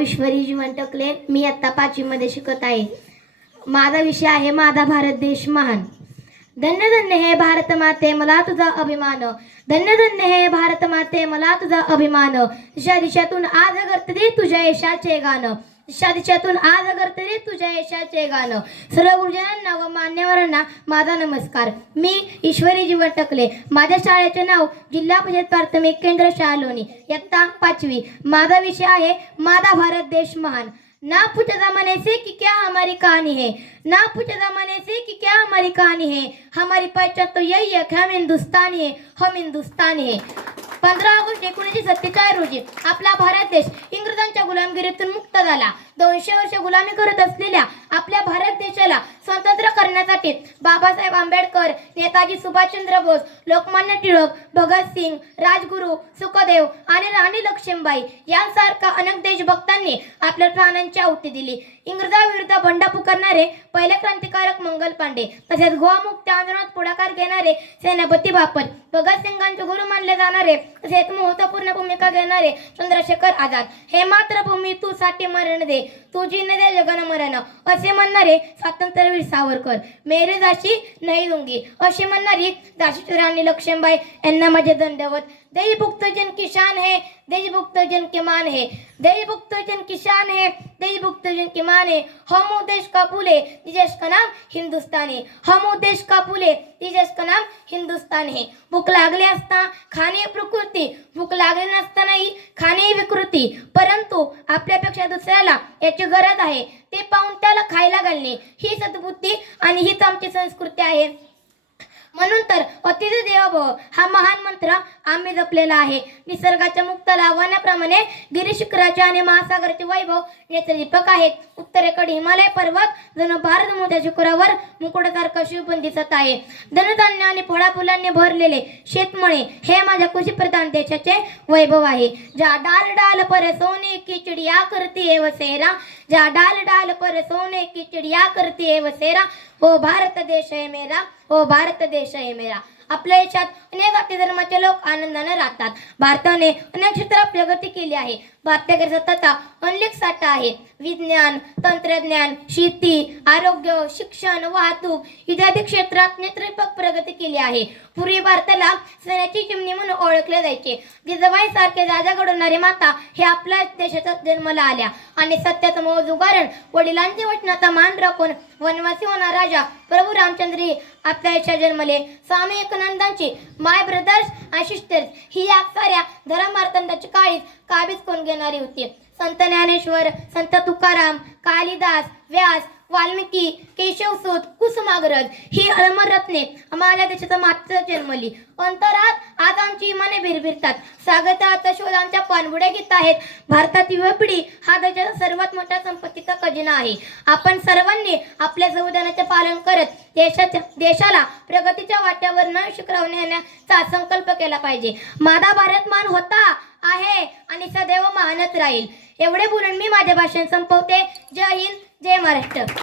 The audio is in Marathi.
ईश्वरी जीवन टकले मी आत्ता पाचवीमध्ये शिकत आहे. माझा विषय आहे माझा भारत देश महान. धन्य धन्य हे भारत माते मला तुझा अभिमान. धन्य धन्य हे भारत माते मला तुझा अभिमान. दिशा दिशातून आज करते तुझ्या यशाचे गाणं. दिशा दिशातून आज तरी तुझ्या यशाचे गाणं. सर्व गुरुजनांना व मान्यवरांना माझा नमस्कार. मी ईश्वरी जीवन टकले. माझ्या शाळेचे नाव जिल्हा परिषद प्राथमिक केंद्र शालोनी. इयत्ता पाचवी. माझा विषय आहे माझा भारत देश महान. ना पूछे जमाने से कि क्या हमारी कहानी है? ना पूछे जमाने से कि क्या हमारी कहानी है? हमारी पहचान तो यही है कि हम हिंदुस्तानी है। हम हिंदुस्तानी है। पंधरा ऑगस्ट एकोणीसशे सत्तेचाळीस रोजी आपला भारत देश इंग्रजांच्या गुलामगिरीतून मुक्त झाला. दोनशे वर्ष गुलामी करत असलेल्या आपल्या भारत देशाला स्वतंत्र करण्यासाठी बाबासाहेब आंबेडकर नेताजी सुभाषचंद्र बोस लोकमान्य टिळक भगतसिंग राजगुरू सुखदेव आणि राणी लक्ष्मीबाई यांसारख्या अनेक देशभक्तांनी आपल्या प्राणांची आहुती दिली. इंग्रजाविरुद्ध बंड पुकारणारे पहिले क्रांतिकारक मंगल पांडे तसेच गोवामुक्त आंदोलनात पुढाकार घेणारे सेनापती बापट भगतसिंगांचे गुरु मानले जाणारे तसेच महत्त्वपूर्ण भूमिका घेणारे चंद्रशेखर आझाद हे मातृभूमी तू साठी मरण दे तुझी न दे जगन मरण असे म्हणणारे स्वातंत्र्य वीर सावरकर मेरे दाशी नाही दुंगी अशी म्हणणारी दाशीची राणी लक्ष्मीबाई. यांना माझे दंडवत. देशभुक्त जन किसान है देशभुक्त जन के मान है. देशभुक्त जन किसान है. देशभुक्त जन के हम देश का फूले जिस का नाम हिंदुस्तान है हम देश का फूले जिस का नाम हिंदुस्तान है भूक लागली असता खाणे प्रकृती भूक लागली नसतानाही खाणे विकृती परंतु आपल्यापेक्षा दुसऱ्याला याची गरज आहे ते पाहून त्याला खायला घालणे ही सद्बुद्धी आणि हीच आमची संस्कृती आहे म्हणून तर अति देवभव हा महान मंत्र आम्ही जपलेला आहे. निसर्गाच्या मुक्त लावण्याप्रमाणे गिरीशिखराचे आणि महासागराचे वैभव नेत्रदीपक आहेत. उत्तरेकडे हिमालय पर्वत जणू भारत मोठ्या शिखरावर शिव शिवपण दिसत आहे? धनधान्य आणि फळाफुलांनी भरलेले शेतमळे हे माझ्या कृषीप्रधान देशाचे वैभव आहे. ज्या डाल डाल पर सोने की चिडिया करती है वसेरा ज्या डाल डाल पर सोने की चिडिया करती है वसेरा हो भारत देश आहे मेरा हो भारत देश आहे मेरा. आपल्या देशात अनेक जाती धर्माचे लोक आनंदाने राहतात. भारताने अनेक क्षेत्रात प्रगती केली आहे. भारताकडे सततचा अनेक साठा आहे विज्ञान तंत्रज्ञान शेती आरोग्य शिक्षण वाहतूक इत्यादी क्षेत्रात नेत्रदीपक प्रगती केली आहे. पूर्वी भारताला सोन्याची चिमणी म्हणून ओळखले जायचे. जिजाबाई सारखे राजा घडवणारे माता हे आपल्या देशाचा जन्माला आल्या. आणि सत्याचं मोज जुगारण वडिलांच्या वचनाचा मान राखून वनवासी होणार राजा प्रभू रामचंद्र आपल्या देशात जन्मले. स्वामी एकनंदांची माय ब्रदर्स आणि सिस्टर्स ही या साऱ्या धर्मार्थांची काळीच काबीज करून देणारी होती. संत ज्ञानेश्वर संत तुकाराम कालिदास व्यास वाल्मिकी केशवसूत कुसुमाग्रज ही अमररत्ने आम्हाला देशाचा मात्र जन्मली अंतरात आज आमची मने भिरभिरतात. स्वागतात शोध आमच्या पाणबुड्या घेत आहेत. भारतातील युवा हा देशाचा सर्वात मोठा संपत्तीचा खजिना आहे. आपण सर्वांनी आपल्या संविधानाचे पालन करत देशाच्या देशाला प्रगतीच्या वाट्यावर न शिखरावर संकल्प केला पाहिजे. माझा भारत मान होता सदैव राहील. एवढे बोलून मी माझे भाषण संपवते. जय हिंद जय महाराष्ट्र.